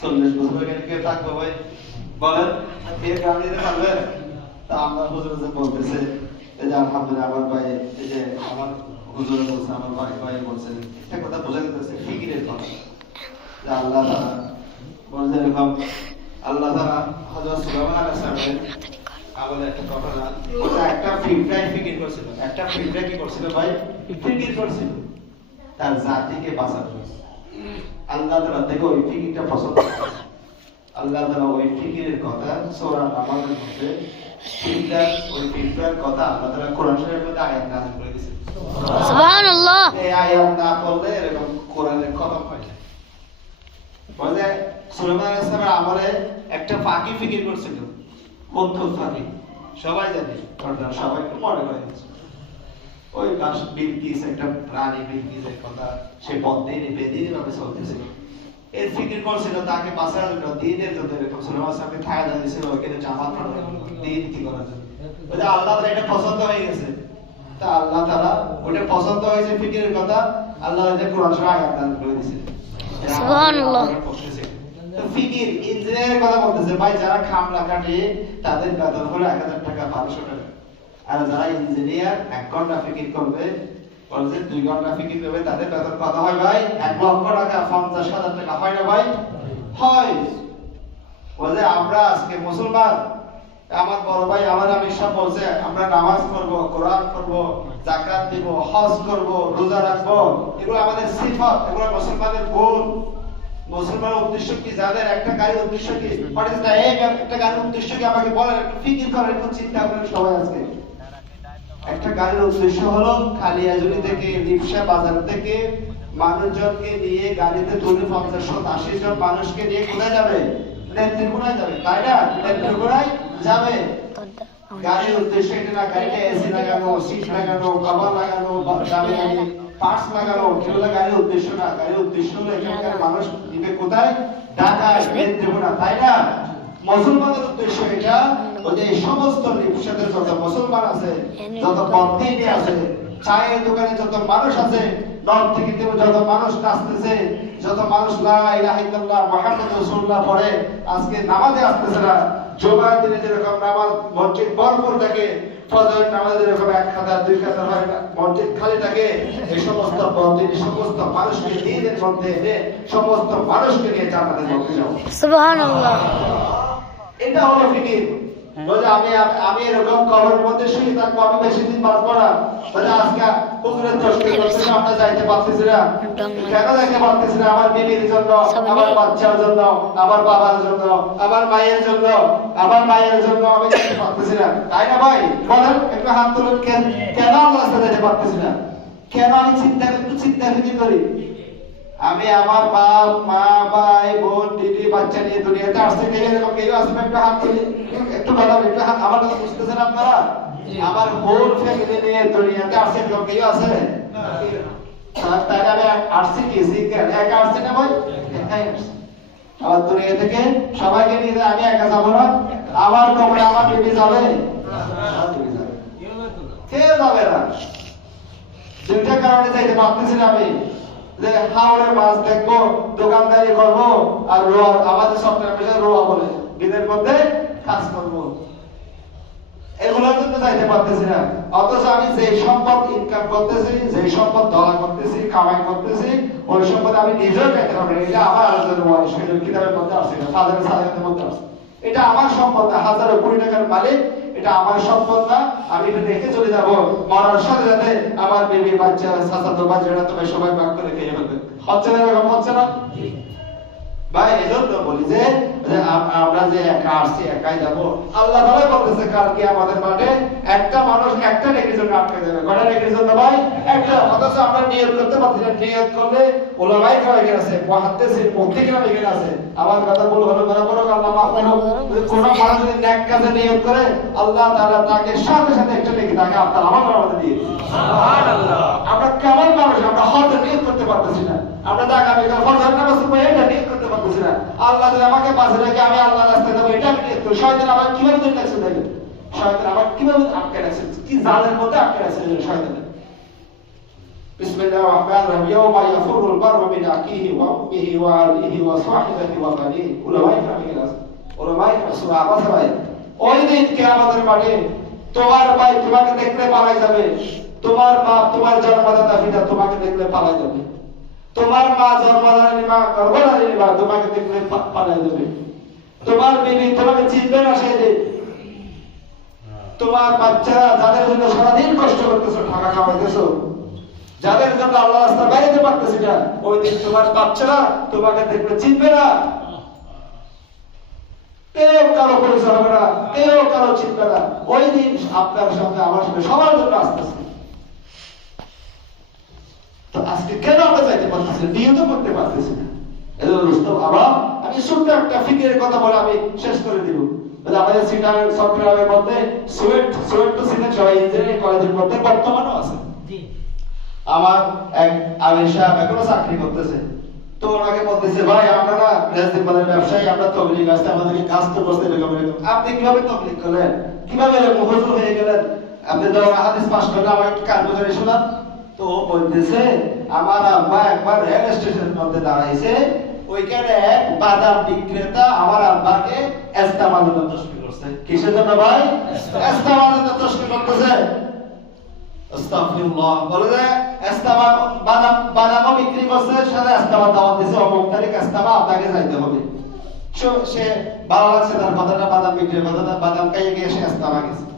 চল্লিশ বছর থাকবে ভাই। বলেন, কে গান দিতে পারবেন তা আমরা হুজুর যে বলতেছে, এই যে আলহামদুলিল্লাহ আমার ভাই, এই যে আমার বলছে, আমার ভাই ভাই বলছেন একটা কথা বোঝা ফিকিরের কথা। যে আল্লাহ বলছে, এরকম আল্লাহ তাআলা হযরত সুলাইমান আলাইহিস আমলে একটা ঘটনা একটা ফিকরাই ফিকির করছিল? একটা ফিকরা কি করছিল ভাই? ফিকির করছিল? তার জাতিকে বাঁচানোর জন্য। আল্লাহ তাআলা দেখো ওই ফিকিরটা পছন্দ আল্লাহ তাআলা ওই ফিকিরের কথা সূরা নামাজের মধ্যে ফিকরার ওই ফিকরার কথা আল্লাহ তাআলা কোরআন শরীফের মধ্যে আয়াত নাযিল করে দিয়েছে। সুবহানাল্লাহ। এই আয়াত না পড়লে এরকম কোরআনের খতম হয় বলে সুলাইমান আলাইহিস আমলে একটা ফাঁকি ফিকির করছিল। বন্ধুর ফাঁকি। সবাই জানে। সবাই একটু মনে করে ওই গাছ বিলকিস একটা প্রাণী বিলকিসের কথা সে পদ্মে বেদিন ভাবে চলতেছিল এর ফিকির করছিল তাকে বাঁচানোর জন্য দিনের জন্য এরকম সুলাইমান সাহেবকে ঠায়া দিয়েছিল ওখানে জামাত জন্য, দিন কি করার জন্য। বলে আল্লাহ তাআলা এটা পছন্দ হয়ে গেছে। তা আল্লাহ তাআলা ওটা পছন্দ হয়েছে ফিকিরের কথা আল্লাহ এটা কোরআন শরীফে আয়াত দান করে দিয়েছে। সুবহানাল্লাহ। ফিকির ইঞ্জিনিয়ারের কথা বলতেছে ভাই যারা খামলা কাটে তাদের বেতন হলো এক হাজার টাকা বারোশো টাকা। আর যারা ইঞ্জিনিয়ার এক ঘণ্টা ফিকির করবে দুই ঘণ্টা ফিকির করবে, তাদের হয় ভাই? এক লক্ষ টাকা, পঞ্চাশ হাজার টাকা, হয় না ভাই? আমরা আজকে মুসলমান। আমার বড় ভাই আমার আমি সব বলছে, আমরা নামাজ পড়ব, কোরআন পড়ব জাকাত দিব, হজ করব, রোজা রাখব। এগুলো আমাদের সিফত, এগুলো মুসলমানের গুণ মুসলমানের উদ্দেশ্য কি, যাদের একটা গাড়ির উদ্দেশ্য কি? একটা গাড়ির উদ্দেশ্য কি? আমাকে বলেন, একটু ফিকির করেন, একটু চিন্তা করেন সবাই আজকে। গাড়ির উদ্দেশ্য হলো খালিয়াজুলি থেকে রিক্সা বাজার থেকে মানুষজনকে নিয়ে গাড়িতে তুলে পঞ্চাশ আশি জন মানুষকে নিয়ে কোথায় যাবে? নেত্রীগুড়ায় যাবে, তাই না? নেত্রীগুড়ায় যাবে। গাড়ির উদ্দেশ্য এটা না এসি লাগানো সিট লাগানো কভার লাগানো পার্টস লাগানো গাড়ির উদ্দেশ্য না। গাড়ির উদ্দেশ্য হলো এখানকার মানুষ দিবে কোথায়? ঢাকায় নেত্রীগুড়া তাই না? মুসলমানের উদ্দেশ্য এটা ওই যে সমস্ত রিক্সাতে যত মুসলমান আছে যত বন্দিনী আছে চায়ের দোকানে যত মানুষ আছে নর্থ থেকে যত মানুষ নাচতেছে যত মানুষ লা ইলাহা ইল্লাল্লাহ মুহাম্মদ রাসূলুল্লাহ পড়ে আজকে নামাজে আসতেছে না। জুমার দিনে যেরকম নামাজ মসজিদ ভরপুর থাকে ফজর নামাজে যেরকম এক খাতা দুই খাতা হয় মসজিদ খালি থাকে এই সমস্ত বন্দিনী সমস্ত মানুষকে দিনের মধ্যে এনে সমস্ত মানুষকে নিয়ে জান্নাতের মধ্যে যাও। সুবহানাল্লাহ। এটা হলো ফিকির। বলে আমি আমি এরকম কবরের মধ্যে শুয়ে থাকব আমি বেশি দিন বাঁচবো না। বলে আজকে আমরা যাইতে পারতেছি না। কেন যাইতে পারতেছি না? আমার বিবির জন্য আমার বাচ্চার জন্য আমার বাবার জন্য আমার মায়ের জন্য আমার মায়ের জন্য আমি যেতে পারতেছি না। তাই না ভাই? বলেন একটু হাত তুলুন কেন কেন আমরা রাস্তা যেতে পারতেছি না? কেন আমি চিন্তা একটু চিন্তা করি? আমি আমার বাপ মা ভাই বোন দিদি বাচ্চা নিয়ে দুনিয়াতে আসতে গেলে এরকম কেউ আসবে একটা হাত তুলি। একটু কথা একটু হাত আমার কথা বুঝতেছেন আপনারা? আমার হোল ফ্যামিলি নিয়ে দুনিয়াতে আসছে এরকম কেউ আছে তাহলে আমি আসছি কি? সিঙ্গেল একা আসছি না ভাই? আমার দুনিয়া থেকে সবাইকে নিয়ে আমি একা যাব না। আমার কবরে আমার বিবি যাবে। কেউ যাবে না। দুইটা কারণে যাইতে পারতেছি না আমি। যে হাওড়ে মাছ দেখব, দোকানদারি করব, আর রোয়া আমাদের পেশা রোয়া বলে। দিনের মধ্যে কাজ করব। এগুলোর জন্য যাইতে পারতেছি না। অথচ আমি যে সম্পদ ইনকাম করতেছি যে সম্পদ ধরা করতেছি, কামাই করতেছি, ওই সম্পদ আমি নিজেও খাইতে পারব। এটা আমার আলোচনা শহীদুল কিতাবের মধ্যে আসছে না ফাদারের সালাতের মধ্যে আসছে এটা আমার সম্পদ হাজারো কোটি টাকার মালিক এটা আমার সম্পদ না আমি এটা রেখে চলে যাব। মরার সাথে সাথে আমার বেবি বাচ্চা, সাসাতো বাচ্চারা তোমার সবাই ভাগ করে খেয়ে ফেলবে। হচ্ছে না এরকম হচ্ছে না? ভাই এজন্য বলি যে আমরা যে একা আসছি একাই যাব। আল্লাহ তাআলা বলতেছে কালকে আমাদের মাঠে একটা মানুষ একটা নেকির জন্য আটকে যাবে নেকির জন্য ভাই? একটা। অথচ আমরা নিয়ত করতে পারছি না। নিয়ত করলে ওলামাই কেরাম এখানে আছে এখানে আছে আমার কথা হলো বড় আল্লাহ মাফ করো। কোন মানুষ যদি কাজে নিয়ত করে আল্লাহ তাআলা তাকে সাথে সাথে একটা নেকি তাকে আপনার আমার আমাদের দিয়ে। আমরা কেমন মানুষ? আমরা হজে নিয়ত করতে পারতেছি না। আমরা তো আগামী কাল ফজর নামাজ পড়ব এটা নিয়ত করতে পারতেছি না আল্লাহ যদি আমাকে বাঁচে রেখে আমি আল্লাহ রাস্তায় যাবো এটা আমি নিয়ত করি শয়তান আমার কিভাবে ধরে রাখছে দেখেন শয়তান আমার কিভাবে আটকে রাখছে কি জালের মধ্যে আটকে রাখছে শয়তান بسم الله الرحمن الرحيم يوم يفر المرء من أخيه وأمه وأبيه وصاحبته وبنيه علماء کرام গেলাস علماء সূরা বাসরায় ওই দিন কিয়ামতের মাঠে তোমার ভাই তোমাকে দেখলে পালাই যাবে তোমার বাপ তোমার জন্মদাতা পিতা তোমাকে দেখলে পালাই যাবে তোমার মা জন্মদানী মা গর্ভধারিণী মা তোমাকে দেখলে পালাই যাবে তোমার বিবি তোমাকে চিনবে না সেদিন তোমার বাচ্চারা যাদের জন্য সারাদিন কষ্ট করতেছো টাকা কামাইতেছো যাদের জন্য আল্লাহ রাস্তা বাইরে পারতেছি না, ওই দিন তোমার বাচ্চারা তোমাকে দেখবে, চিনবে না। কেউ কারও পরিচয় হবে না, কেউ কারও চিনবে না। ওই দিন আপনার সঙ্গে আমার সঙ্গে সবার জন্য আসতেছে। তো আজকে কেন আমরা যাইতে পারতেছি নিয়ত করতে পারতেছি না। এজন্য রুস্তম আবার আমি ছোট্ট একটা ফিকিরের কথা বলে আমি শেষ করে দিব। আমাদের সিটার সফটওয়্যারের মধ্যে সুয়েট সুয়েট টু সিলেট সবাই ইঞ্জিনিয়ারিং কলেজের মধ্যে বর্তমানও আছে। আমার এক আমির সাহেব এখনও চাকরি করতেছে। তো ওনাকে বলতেছে ভাই আমরা না রেজিক বলের ব্যবসায়ী আমরা তবলিগ আছে আমাদেরকে কাজ তো করতে এরকম এরকম আপনি কীভাবে তবলিগ করলেন? কীভাবে এরকম হুজুর হয়ে গেলেন? আপনি তো হাদিস পাস করলেন আমার একটু শোনান। তো বলতেছে, আমার আব্বা একবার রেল স্টেশনের মধ্যে দাঁড়াইছে, ওইখানে এক বাদাম বিক্রেতা আমার আব্বাকে এস্তামালের তসবি করছে। কিসের জন্য ভাই? এস্তামালের তসবি করতেছে। আস্তাগফিরুল্লাহ, বলে যে বাদাম বিক্রি করছে সাথে এস্তামা দাওয়াত দিছে, অমুক তারিখ এস্তামা আপনাকে যাইতে হবে। সে- ভালো লাগছে তার কথাটা, বাদাম বিক্রির কথাটা, বাদাম খাইয়ে গিয়ে সে এস্তামা গেছে।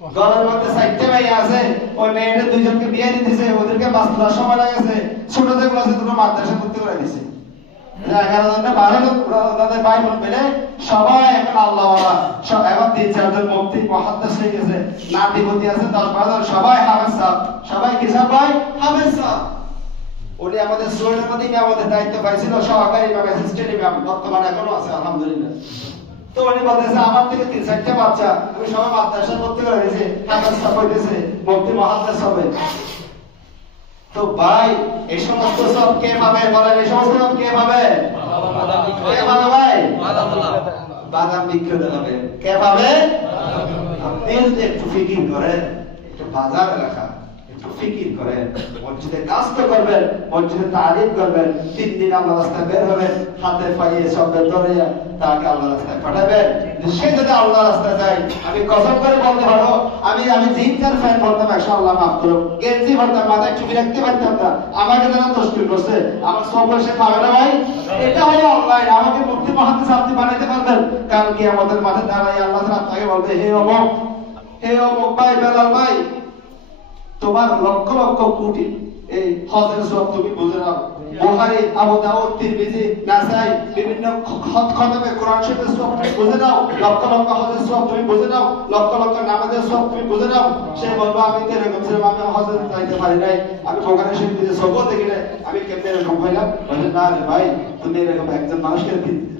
ঘরের মধ্যে সাইডটা মেয়ে আছে, ওই মেয়েদের দুইজনকে বিয়ে দিতেছে ওদেরকে বাস তোলার সময় লাগেছে। ছোট যেগুলো আছে, দুটো মাদ্রাসা ভর্তি করে দিছে। এগারো জনটা বারো তাদের ভাই বোন পেলে সবাই এখন আল্লাহ সব এখন তিন চারজন মুক্তি মহাদ্দাস হয়ে গেছে নাতি পতি আছে, দশ বারো জন, সবাই হাফেজ সাহ। সবাই কি সাহ ভাই? হাফেজ সাহ। উনি আমাদের স্টুডেন্টের মধ্যে আমাদের দায়িত্ব পাইছিল, সহকারী বা অ্যাসিস্ট্যান্ট বর্তমানে এখনও আছে, আলহামদুলিল্লাহ। তো উনি বলতেছে, আমার থেকে তিন চারটে বাচ্চা তুমি সবাই মাদ্রাসা পড়তে মুক্তি তো ভাই, এই সমস্ত সব কে পাবে? বলেন, এই সমস্ত সব কে পাবে? বাদাম বিক্রেতা কে পাবে? আপনি একটু করেন, একটু বাজার একটু ফিকির করেন, মসজিদে কাজ তো করবেন, মসজিদে করবেন, তিন দিন রাস্তায় বের হবেন, হাতে পাইয়ে ধরে তাকে আল্লাহ রাস্তায় পাঠাবেন। সে যদি আল্লাহ রাস্তায় যায়, আমি কসম করে বলতে পারব, আমি আমি ফ্যান বলতাম একশো আল্লাহ মাফ করো, গেঞ্জি মাথায় টুপি রাখতে পারতাম না, আমাকে তসবির করছে, আমার সব বয়সে পাবে না ভাই? এটা অনলাইন আমাকে মুক্তি আপনি বানাইতে পারবেন। কারণ কি আমাদের মাথায় দাঁড়াই আল্লাহ আপনাকে বলবে, হে অমুক হে অমুক ভাই, বেলাল ভাই তোমার লক্ষ লক্ষ কোটি এই হজের সব তুমি বুঝে নাও। বুখারী, আবু দাউদ, তিরমিজি, নাসাই, বিভিন্ন খত খতমে কোরআন শরীফের সব তুমি বুঝে নাও। লক্ষ লক্ষ হজের সব তুমি বুঝে নাও। লক্ষ লক্ষ নামাজের সব তুমি বুঝে নাও। সে বলব আমি তো এরকম ছিলাম আমি হজে যাইতে পারি নাই। আমি বুখারী শরীফ দিতে সবও দেখি নাই। আমি কেমনে এরকম হইলাম? বলে না রে ভাই, তুমি এরকম একজন মানুষকে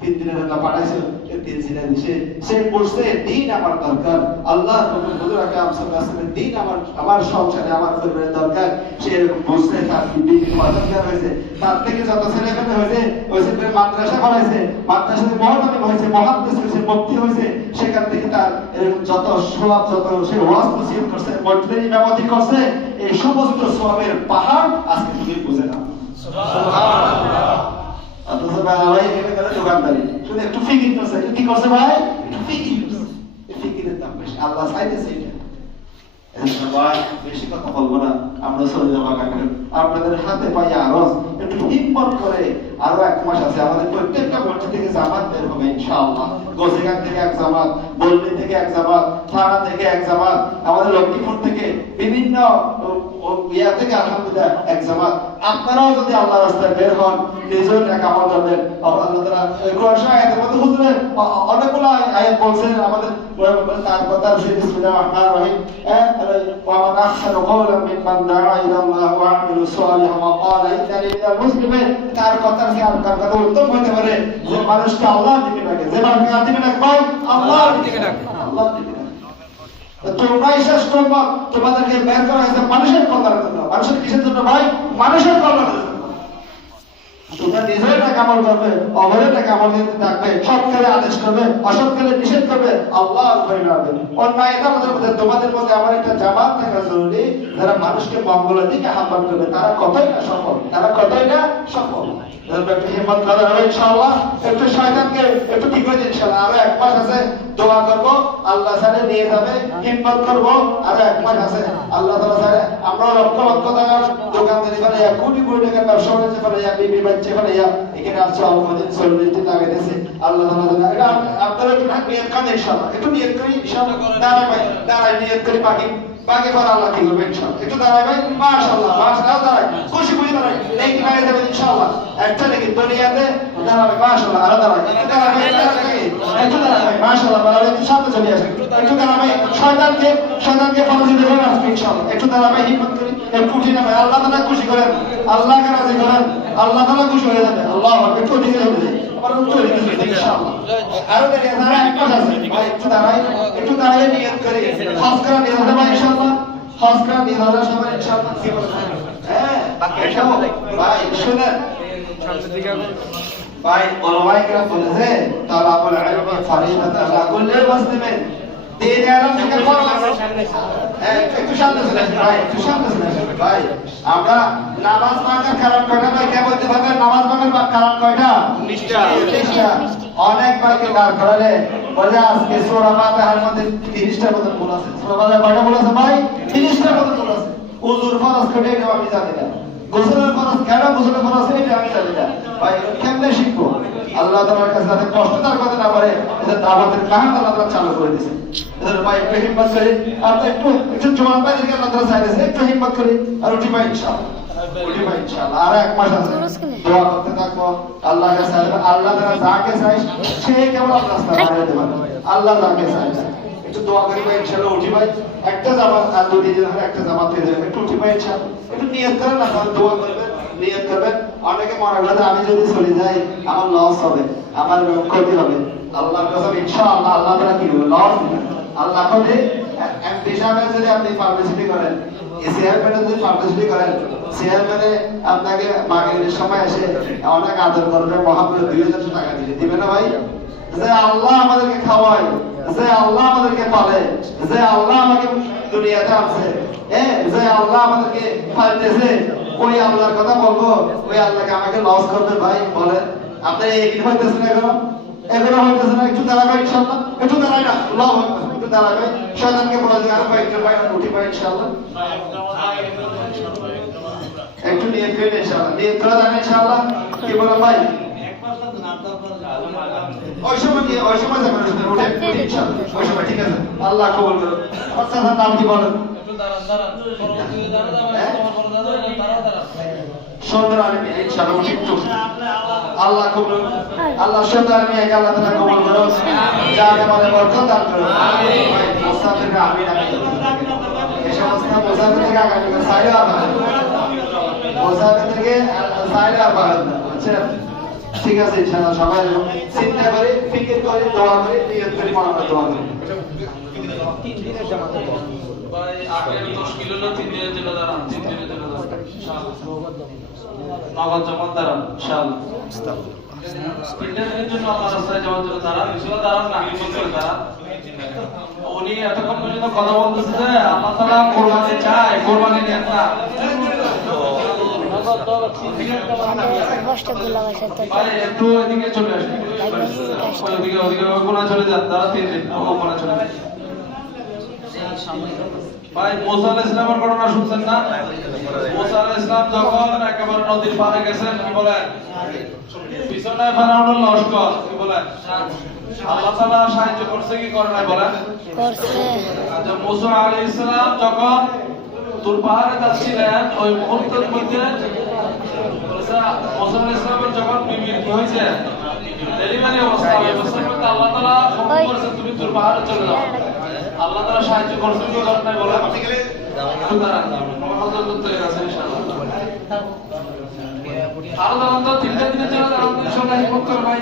তিন দিনের আল্লাহ পাঠাইছো। দিনের সে সে পড়ছে দিন আমার দরকার। আল্লাহ হুজুর আকরাম সাল্লাল্লাহু আলাইহি ওয়াসাল্লাম দিন আমার আমার সংসারে আমার পরিবারের দরকার। সে এরকম তার দিন পছন্দ হয়েছে। তার থেকে যত ছেলে মেয়ে হয়েছে ওই ছেলে মাদ্রাসা করাইছে মাদ্রাসাতে মহতমি হয়েছে মহাদ্দেশ হয়েছে মুক্তি হয়েছে। সেখান থেকে তার এরকম যত সোয়াব যত সে ওয়াজ নসিহত করছে মসজিদের ইমামতি করছে এই সমস্ত সোয়াবের পাহাড় আজকে তুমি বুঝে নাও অথচ ভাই এখানে গেলে দোকানদারি। শুধু একটু ফিকির করছে কি করছে ভাই? একটু ফিকির করছে ফিকিরের দাম বেশি। আল্লাহ চাইতেছে বেশি কথা বলব না। আমরা চলে যাব আপনাদের হাতে একটু হিম্মত করে আরও এক মাস আছে। আমাদের প্রত্যেকটা থেকে জামাত বের হবে, ইনশাআল্লাহ। গোসেগান থেকে এক জামাত বলবি থেকে এক জামাত, থানা থেকে এক জামাত, আমাদের লক্ষ্মীপুর থেকে বিভিন্ন ইয়া থেকে আলহামদুলিল্লাহ এক জামাত। আপনারাও যদি আল্লাহ রাস্তায় বের হন নিজের একামল যাবেন আল্লাহ তারা কোরআন আয়াতের মধ্যে অনেকগুলো আয়াত বলছেন, আমাদের তার সেই বিসমিল্লাহির রহমানির রহিম। আহসানু মিম্মান দাআ ইলা আল্লাহ ওয়া আমিলু ওয়া ক্বালা মুসলিমিন। তার কি আর কথা উত্তম হতে পারে যে মানুষকে আল্লাহ দিকে ডাকে, যে মানুষকে আল্লাহ দিকে ডাকে। আল্লাহ দিকে ডাকে। আল্লাহ দিকে উম্মত তোমাদেরকে করা হয়েছে মানুষের কল্যাণের জন্য। মানুষের কিসের জন্য ভাই? মানুষের কল্যাণের জন্য। তোমরা টাকা আমল করবে টাকা আমল দিতে থাকবে আদেশ করবে নিষেধ করবে, আল্লাহ উপরে রাখবে অন্যায় এটা আমাদের মধ্যে, তোমাদের মধ্যে আমার একটা জামাত থাকা জরুরি, যারা মানুষকে মঙ্গলের দিকে আহ্বান করবে, তারা কতই না সফল, তারা কতই না সফল। একটু হিম্মত করা হবে একটু শয়তানকে, একটু ঠিক করে ইনশাআল্লাহ। আরও এক মাস আছে দোয়া করব আল্লাহ স্যারে নিয়ে যাবে হিম্মত করব। আরও এক মাস আছে। আল্লাহ তালা স্যারে আমরা লক্ষ লক্ষ টাকার দোকানদারি করে ইয়া কোটি কোটি টাকার ব্যবসা করেছে ফলে ইয়া বিবি বাচ্চা ফলে এখানে আছে দিন চল্লিশ লাগাইতেছে। আল্লাহ তালা এটা আপনারা একটু নিয়ত করেন ইনশাআল্লাহ। একটু নিয়ত করি ইনশাআল্লাহ। দাঁড়াই ভাই দাঁড়াই নিয়ত করি বাকি বাকি পর আল্লাহ কি করবে ইনশাআল্লাহ একটু ভাই মাশাআল্লাহ মাশাআল্লাহ। দাঁড়াই খুশি খুশি দাঁড়াই এই কি লাগে যাবে ইনশাআল্লাহ। একটা নাকি দুনিয়াতে দাঁড়াবে, মাশাআল্লাহ। আরও দাঁড়াই একটু দাঁড়াই একটু ভাই মাশাআল্লাহ। দাঁড়াই একটু সামনে চলে আসেন একটু ভাই শয়তানকে শয়তানকে পরাজিত করে আসবে ইনশাআল্লাহ। একটু ভাই হিম্মত করি একটু উঠি না ভাই আল্লাহ তাআলা খুশি করেন। আল্লাহকে রাজি করেন। আল্লাহ তাআলা খুশি হয়ে যাবে। আল্লাহ একটু উঠে যাবে। ইনশাআল্লাহ। আরও দাঁড়াই এক আছে। ভাই একটু দাঁড়াই একটু দাঁড়িয়ে নিয়ত করি। হজ করা নিয়ত হবে ইনশাআল্লাহ। হজ করা নিয়ত হবে সবাই ইনশাআল্লাহ কি বলেন হ্যাঁ এটাও ভাই শুনেন। ভাই ওলামায়ে কেরাম বলেছে তালাবুল ইলমি ফরিদাতুন আলা কুল্লি মুসলিমিন থেকে হ্যাঁ, একটু সামনে চলে আসেন ভাই একটু সামনে চলে আসেন। ভাই আমরা নামাজ ভাঙার কারণ কয়টা ভাই কে বলতে পারবে? নামাজ ভাঙার কারণ কয়টা উনিশটা। উনিশটা। অনেক ভাইকে দাঁড় করালে বলে আজকে সোরা ফাতিহার মধ্যে তিরিশটার মতো ভুল আছে। সোরা ফাতিহার কয়টা ভুল আছে ভাই? তিরিশটার মতো ভুল আছে। উজুর ফরজ কেটে আমি জানি না। গোসলের ফরজ কেন গোসলের ফরজ এটা আমি জানি না। ভাই কেমনে শিখব? আল্লাহ তাআলার কাছে যাতে কষ্ট তার কথা না পারে এটা দাওয়াতের কাহান আল্লাহ তাআলা চালু করে দিয়েছে এদের ভাই, একটু হিম্মত করি, আর একটু একটু জোয়ান ভাই দিকে আল্লাহ তাআলা চাইছে একটু হিম্মত করি, আর উঠি ভাই, ইনশাআল্লাহ একটু জামাত, আর দুই একটা জামাত যাবে। একটু দোয়া করবেন নিয়ত করবেন। অনেকে মনে করে আমি যদি চলে যাই, আমার লস হবে, আমার ক্ষতি হবে। আল্লাহর কাছে ইনশাআল্লাহ, আল্লাহ তাআলা কি লস আল্লাহ করে এমপি সাহেবের যদি আপনি পাবলিসিটি করেন। চেয়ারম্যানের যদি পাবলিসিটি করেন চেয়ারম্যানে আপনাকে মাগরিবের সময় এসে অনেক আদর করবে, মহাপুরে দুই হাজার টাকা দিয়ে দিবে না ভাই? যে আল্লাহ আমাদেরকে খাওয়ায়, যে আল্লাহ আমাদেরকে পালে, যে আল্লাহ আমাকে দুনিয়াতে আছে যে আল্লাহ আমাদেরকে পালতেছে ওই আল্লাহর কথা বলব। ওই আল্লাহকে আমাকে লস করবে ভাই বলে আপনি এগুলো হইতেছে না এগুলো এগুলো হইতেছে না? একটু দাঁড়াবে ইনশাআল্লাহ। একটু দাঁড়াই না আল্লাহ একটু দাঁড়াবে শয়তানকে বলা যায় আর কয়েকটা ভাই উঠি ভাই ইনশাআল্লাহ। একটু নিয়ে ফেলে ইনশাআল্লাহ। নিয়ে করা যাবে ইনশাআল্লাহ। কি বলেন ভাই? ওই সময় ওই সময় যাবেন উঠে উঠে ওই সময় ঠিক আছে। আল্লাহ কবুল করুন আমার চাচার নাম কি বলেন? সুন্দর আলমী ইনশাআল্লাহ উঠে আল্লাহ কবুল আল্লাহ সুন্দর আলমী আল্লাহ তাআলা কবুল করুন। জানে বরকত দান করুন। আমিন মুস্তাফিরকে আমিন আমিন। এই সমস্ত মুসাফিরকে আগামী সাইলে আবার মুসাফিরকে সাইলে আবার বুঝছেন? ঠিক আছে ইনশাআল্লাহ সবাই চিন্তা করে ফিকির করে দোয়া করে নিয়ত করে মনে করে দোয়া করে। ভাই আগের দশ কিলো না তিন দিনের জন্য দাঁড়ান তিন দিনের জন্য। নগদ জমা দাঁড়ান ইনশাআল্লাহ তিনটা জন্য আমার রাস্তায় যাওয়ার জন্য দাঁড়ান ইনশাআল্লাহ দাঁড়ান না হিম্মত করে দাঁড়ান উনি এতক্ষণ পর্যন্ত কথা বলতেছে আল্লাহ তাআলা কোরবানি চায় কোরবানি নেন না একটু এদিকে চলে আসেন ওইদিকে ওইদিকে ওখানে চলে যান তারা তিন দিন ওখানে চলে যান ভাই মোসা আলাইহিস ইসলামের ঘটনা শুনছেন না? মোসা আলাইহিস ইসলাম যখন একেবারে নদীর পাড়ে গেছেন কি বলেন পিছনে ফেরাউনের লস্কর। কি বলেন আল্লাহ তাআলা সাহায্য করছে কি করে নাই? বলেন করছে। আচ্ছা মুসা আলাইহিস সালাম যখন তুর পাহাড়ে যাচ্ছিলেন ওই মুহূর্তের মধ্যে মুসা মুসা আলাইহিস সালামের যখন বিবির কি হয়েছে? ডেলিভারি অবস্থা মধ্যে আল্লাহ তাআলা হুকুম করেছে তুমি তুর পাহাড়ে চলে যাও। আল্লাহ তারা সাহায্য করছেন কি করেন নাই বলেন আপনি উত্তরে আরও দাঁড়ান তো তিনটা দিনের জন্য দাঁড়ান ইনশাআল্লাহ নাই করতে ভাই।